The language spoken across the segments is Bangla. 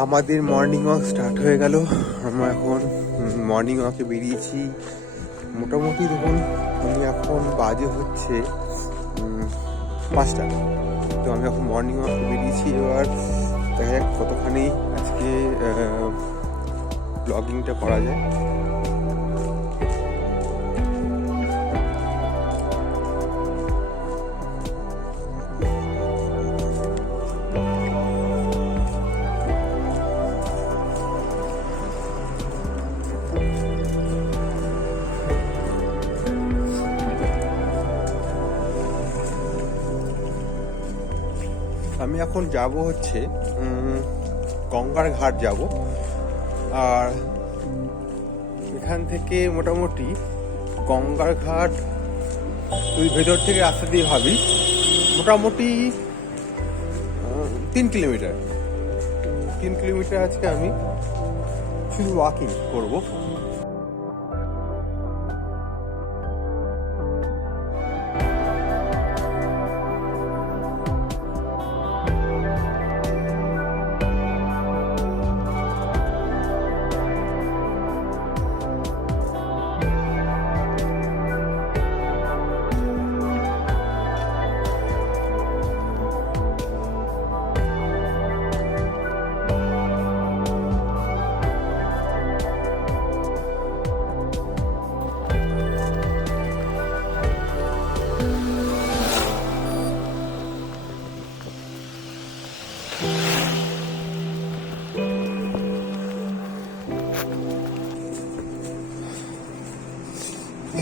আমাদের মর্নিং ওয়াক স্টার্ট হয়ে গেল। আমরা এখন মর্নিং ওয়াকে বেরিয়েছি। মোটামুটি দেখুন আমি এখন বাজে হচ্ছে 5টা। তো আমি এখন মর্নিং ওয়াকে বেরিয়েছি। এবার দেখা যাক কতখানি আজকে ব্লগিংটা করা যায়। আমি এখন যাব হচ্ছে গঙ্গার ঘাট যাব। আর এখান থেকে মোটামুটি গঙ্গার ঘাট তুই ভেতর থেকে রাস্তা দিয়ে ভাবি মোটামুটি 3 কিলোমিটার। 3 কিলোমিটার আজকে আমি শুধু ওয়াকিং করবো।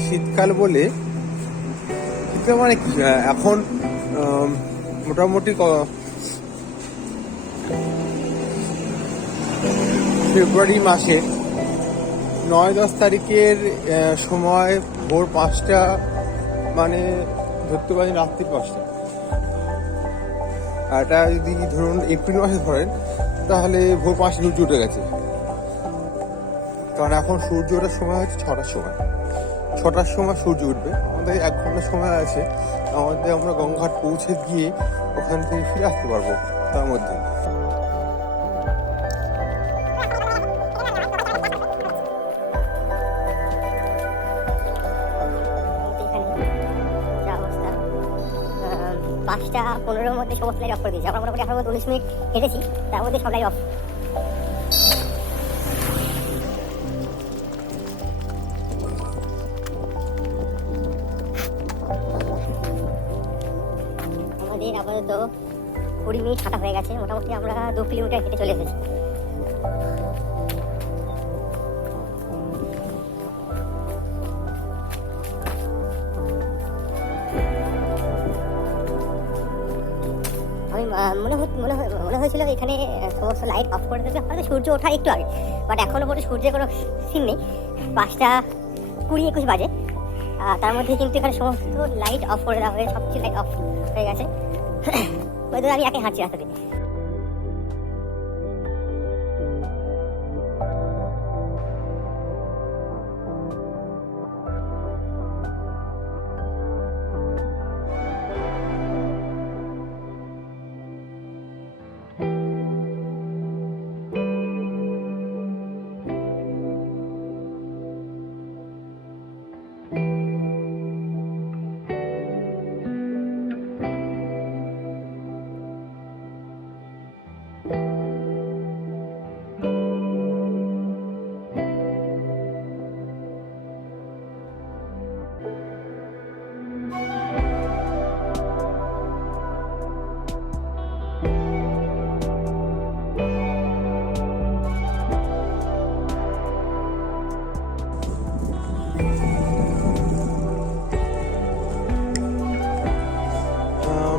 শীতকাল বলে শীতকাল মানে এখন মোটামুটি ফেব্রুয়ারি মাসের 9-10 তারিখের সময় ভোর 5টা, মানে ধরতে পারেন রাত্রি 5টা। আর এটা যদি ধরুন এপ্রিল মাসে ধরেন তাহলে ভোর 5 সূর্য উঠে গেছে। কারণ এখন সূর্য ওঠার সময় হচ্ছে 6টার সময়। 6টার সময় সূর্য উঠবে। আমাদের 1 ঘন্টা সময় আছে। আমরা গঙ্গাঘাট পৌঁছে গিয়ে ওখান থেকে ফিরে আসতে পারবো তার মধ্যে। পাঁচটা 15-এর মধ্যে সমস্ত লাইট অফ করে দিয়েছি। আমরা মোটামুটি 19 মিনিট হেঁটেছি, তার মধ্যে সব লাইট অফ। আমাদের আপাতত 20 মিনিট হাঁটা হয়ে গেছে। মোটামুটি আমরা 2 কিলোমিটার হেঁটে চলে এসেছি। মনে হয়েছিল এখানে সমস্ত লাইট অফ করে দেবে হয়তো সূর্য ওঠা একটু আগে, বাট এখনো পর্যন্ত সূর্যের কোনো সিন নেই। 5:20-21 বাজে। তার মধ্যে কিন্তু এখানে সমস্ত লাইট অফ করে দেওয়া হয়েছে, সবকিছু লাইট অফ হয়ে গেছে। ওই আমি একে হাঁটছি রাস্তা দিয়ে।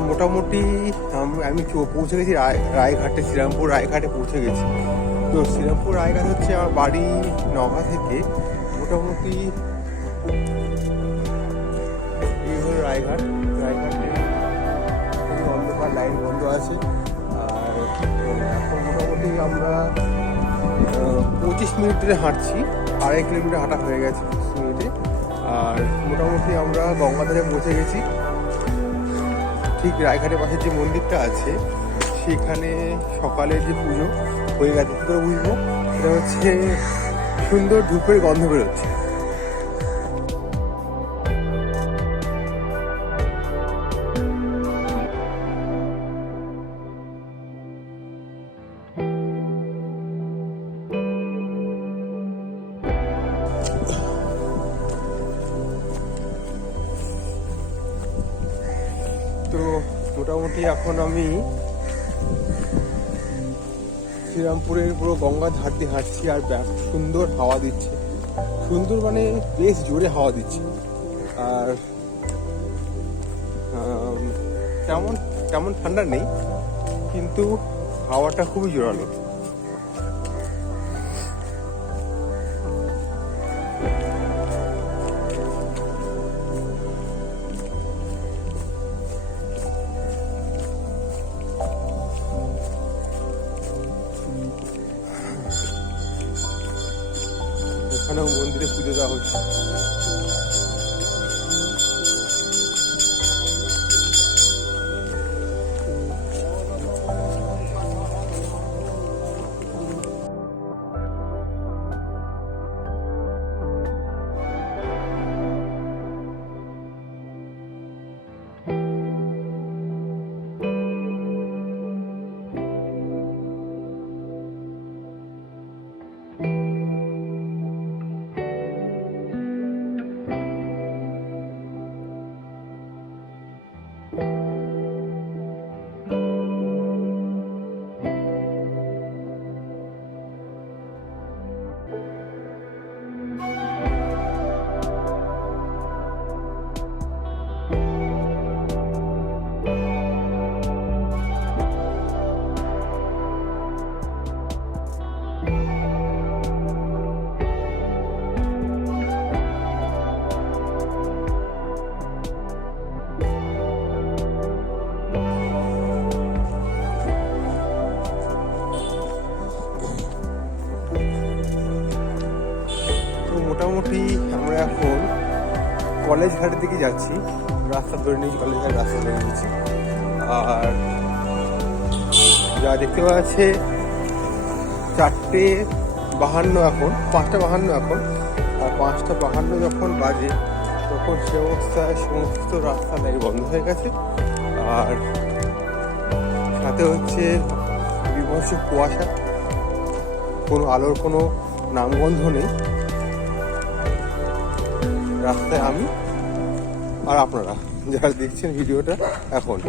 মোটামুটি আমি পৌঁছে গেছি রায়ঘাটে, শ্রীরামপুর রায়ঘাটে পৌঁছে গেছি। তো শ্রীরামপুর রায়ঘাট হচ্ছে আমার বাড়ি নওগাঁ থেকে মোটামুটি এই হলো রায়ঘাট। রায়ঘাটে অন্ধকার, লাইন বন্ধ আছে। আর এখন মোটামুটি আমরা 25 মিনিট ধরে হাঁটছি। 2.5 কিলোমিটার হাঁটা হয়ে গেছে 25 মিনিটে। আর মোটামুটি আমরা গঙ্গাধারে পৌঁছে গেছি। ঠিক রায়ঘাটের পাশে যে মন্দিরটা আছে সেই এখানে সকালে যে পুজো হয়ে গেছে কি করে বুঝবো, সেটা হচ্ছে সুন্দর ধূপের গন্ধ বেরোচ্ছে। তো মোটামুটি এখন আমি শ্রীরামপুরের পুরো গঙ্গার ধার দিয়ে হাঁটছি, আর সুন্দর হাওয়া দিচ্ছে, সুন্দর মানে বেশ জোরে হাওয়া দিচ্ছে। আর তেমন তেমন ঠান্ডা নেই, কিন্তু হাওয়াটা খুবই জোরালো। এখানেও মন্দিরে পুজো দেওয়া হচ্ছে। মোটামুটি আমরা এখন কলেজ ঘাটের দিকে যাচ্ছি, রাস্তা ধরে নিয়েছি, কলেজ ঘাট রাস্তা ধরে নিয়েছি। আর যা দেখতে পাওয়া যাচ্ছে 4:52 এখন, 5:52 এখন। আর 5:52 যখন বাজে তখন সে অবস্থায় সমস্ত রাস্তা লাইট বন্ধ হয়ে গেছে, আর সাথে হচ্ছে বিভৎস কুয়াশা, কোনো আলোর কোনো নামগন্ধ নেই। রাস্তায় আমি আর আপনারা যারা দেখছেন ভিডিওটা এখন।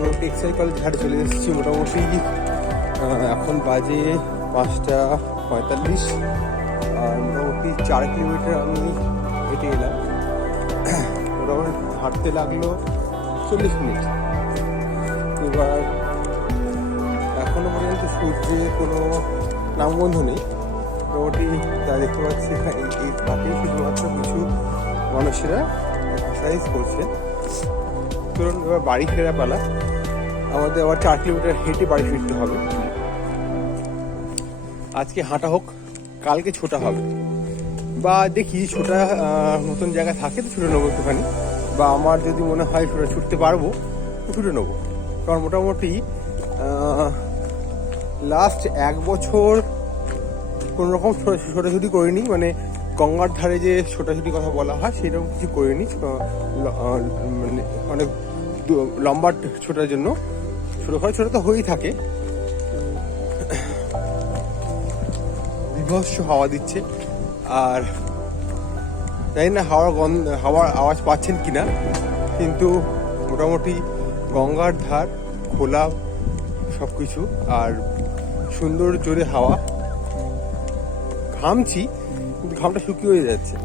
মোটামুটি এক্সারসাইজ কলেজ ঘাটে চলে এসেছি। মোটামুটি এখন বাজে 5:45, আর মোটামুটি 4 কিলোমিটার আমি হেঁটে এলাম। মোটামুটি হাঁটতে লাগলো 40 মিনিট। এবার এখনো পর্যন্ত সূর্যের কোনো নামগন্ধ নেই। মোটামুটি যা দেখতে পাচ্ছি এই ঘাটে শুধুমাত্র কিছু মানুষেরা এক্সারসাইজ করছে। ধরুন এবার বাড়ি ফেরা পালা, আমাদের আবার 4 কিলোমিটার হেঁটে বাড়ি ফিরতে হবে। আজকে হাঁটা হোক, কালকে ছোটা হবে, বা দেখি ছোটা নতুন জায়গায় থাকে তো ছুটে নেবো একটুখানি, বা আমার যদি মনে হয় ছুটতে পারবো তো ছুটে নেবো। কারণ মোটামুটি লাস্ট 1 বছর কোনোরকম ছোটাছুটি করিনি, মানে গঙ্গার ধারে যে ছোটাছুটি কথা বলা হয় সেরকম কিছু করিনি। মানে অনেক লম্বা ছোটার জন্য ছোটো তো হয়েই থাকে। বিভৎস হাওয়া দিচ্ছে, আর জানি না হাওয়ার আওয়াজ পাচ্ছেন কিনা, কিন্তু মোটামুটি গঙ্গার ধার, খোলা সব কিছু, আর সুন্দর জোরে হাওয়া। ঘামছি কিন্তু ঘামটা শুকিয়ে হয়ে যাচ্ছে।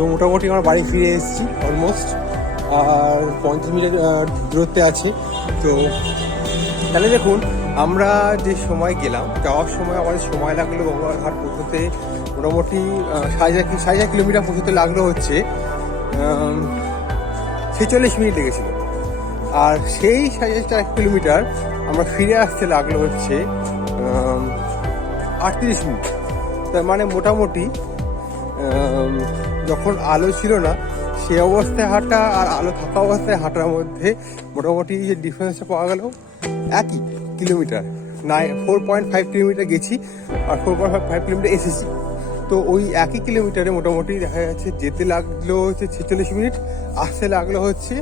তো মোটামুটি আমরা বাড়ি ফিরে এসেছি অলমোস্ট, আর 50 মিনিট দূরত্বে আছে। তো তাহলে দেখুন আমরা যে সময় গেলাম, যাওয়ার সময় আমাদের সময় লাগলো গঙ্গার ঘাট পৌঁছতে মোটামুটি 4.5 কিলোমিটার পৌঁছতে লাগলো হচ্ছে 46 মিনিট লেগেছিল। আর সেই 4.5 কিলোমিটার আমরা ফিরে আসতে লাগলো হচ্ছে 38 মিনিট। তার মানে মোটামুটি যখন আলো ছিল না সে অবস্থায় হাঁটা আর আলো থাকা অবস্থায় হাঁটার মধ্যে মোটামুটি যে ডিফারেন্সটা পাওয়া গেল একই কিলোমিটার। 4.5 কিলোমিটার গেছি আর 4.5 কিলোমিটার এসেছি। তো ওই একই কিলোমিটারে মোটামুটি দেখা যাচ্ছে যেতে লাগলো হচ্ছে 46 মিনিট, আসতে লাগলো হচ্ছে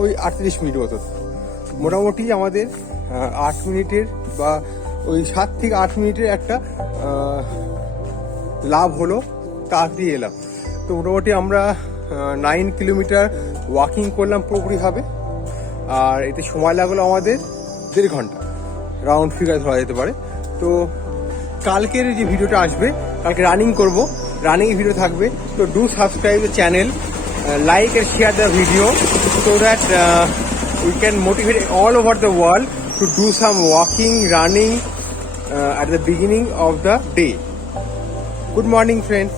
ওই 38 মিনিট মতো। মোটামুটি আমাদের 8 মিনিটের বা ওই 7 থেকে 8 মিনিটের একটা লাভ হলো, তাড়াতাড়ি এলাম। তো মোটামুটি আমরা 9 কিলোমিটার ওয়াকিং করলাম পুরোপুরিভাবে, আর এতে সময় লাগলো আমাদের 1.5 ঘন্টা, রাউন্ড ফিগার ধরা যেতে পারে। তো কালকের যে ভিডিওটা আসবে, কালকে রানিং করব, রানিং ভিডিও থাকবে। তো do subscribe the channel, like and share the video so that we can motivate all over the world to do some walking, running at the beginning of the day. Good morning, friends.